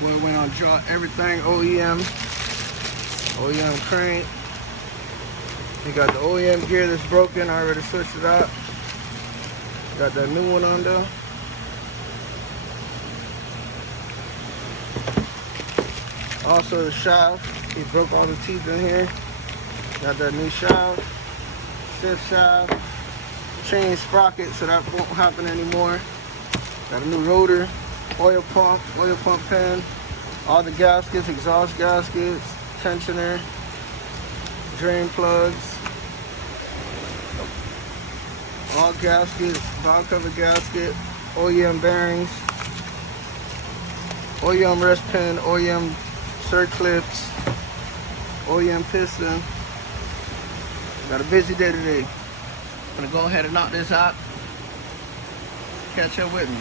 Boy went on draw everything OEM crank. You got the OEM gear that's broken. I already switched it out. Got that new one on there. Also the shaft, he broke all the teeth in here. Got that new shaft, fifth shaft, chain sprocket, so that won't happen anymore. Got a new rotor, oil pump pin, all the gaskets, exhaust gaskets, tensioner, drain plugs, all gaskets, valve cover gasket, OEM bearings, OEM rest pin, OEM circlips, OEM piston. Got a busy day today. I'm gonna go ahead and knock this out. Catch up with me.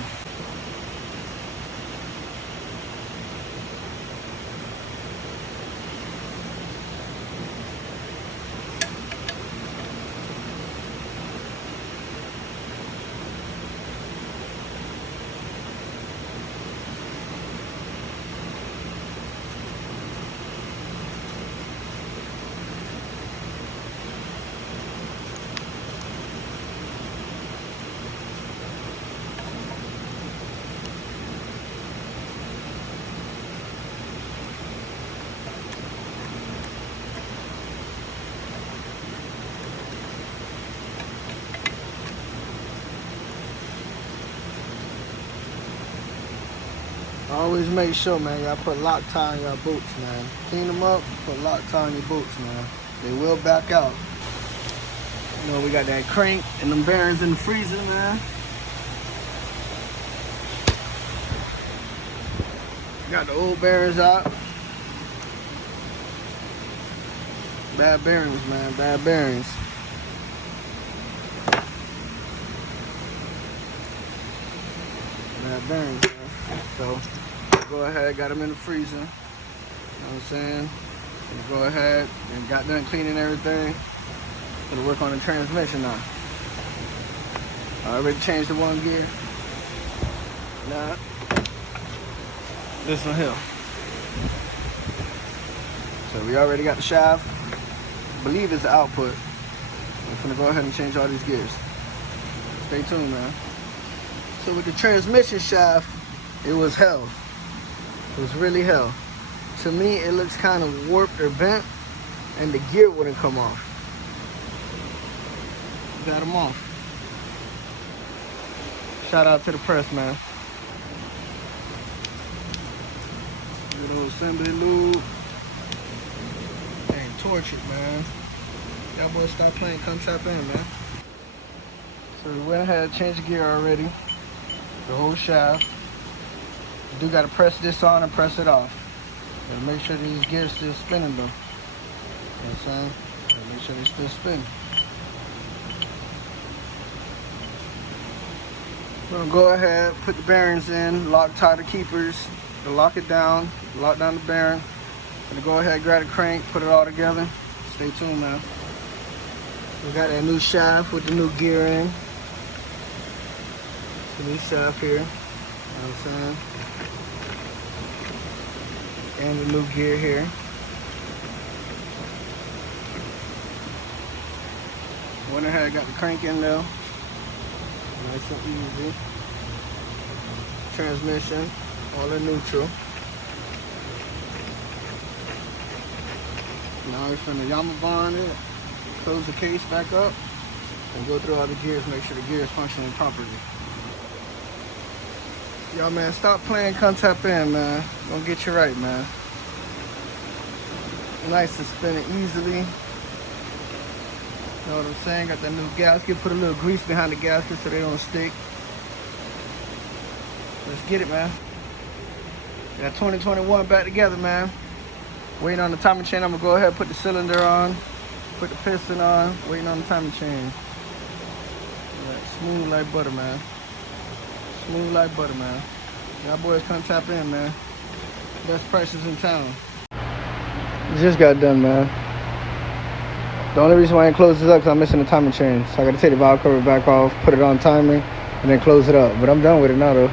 Always make sure, man, y'all put Loctite on your boots, man. Clean them up, put Loctite on your boots, man. They will back out. You know, we got that crank and them bearings in the freezer, man. Got the old bearings out. Bad bearings, man, bad bearings. Bad bearings, man. So, go ahead, got them in the freezer. You know what I'm saying? Go ahead and got done cleaning everything. Gonna work on the transmission now. I already changed the one gear. Now, this one here. So we already got the shaft. I believe it's the output. I'm gonna go ahead and change all these gears. Stay tuned, man. So with the transmission shaft, it was hell. It was really hell. To me, it looks kind of warped or bent, and the gear wouldn't come off. Got them off. Shout out to the press, man. Good old assembly lube. Dang, torch it, man. Y'all boys stop playing, come tap in, man. So we went ahead and changed the gear already. The whole shaft. You do gotta press this on and press it off. Gotta make sure these gears still spinning though. You know what I'm saying? Gotta make sure they still spinning. We're gonna go ahead, put the bearings in, Loctite the keepers, to lock it down, lock down the bearing. Gonna go ahead, grab the crank, put it all together. Stay tuned, man. We got that new shaft with the new gear in. The new shaft here. You know what I'm saying? And the new gear here. Went ahead, got the crank in there. Nice and easy. Transmission, all in neutral. Now we're finna Yama bond it, close the case back up, and go through all the gears, make sure the gear is functioning properly. Y'all, man, stop playing, come tap in, man. Gonna get you right, man. Nice to spin it easily. You know what I'm saying? Got that new gasket. Put a little grease behind the gasket so they don't stick. Let's get it, man. Got 2021 back together, man. Waiting on the timing chain. I'm gonna go ahead and put the cylinder on, put the piston on, waiting on the timing chain. Right, smooth like butter, man. Smooth like butter, man. Y'all boys come tap in, man. Best prices in town. Just got done, man. The only reason why I didn't close this up is I'm missing the timing chain. So I gotta take the valve cover back off, put it on timing, and then close it up. But I'm done with it now, though.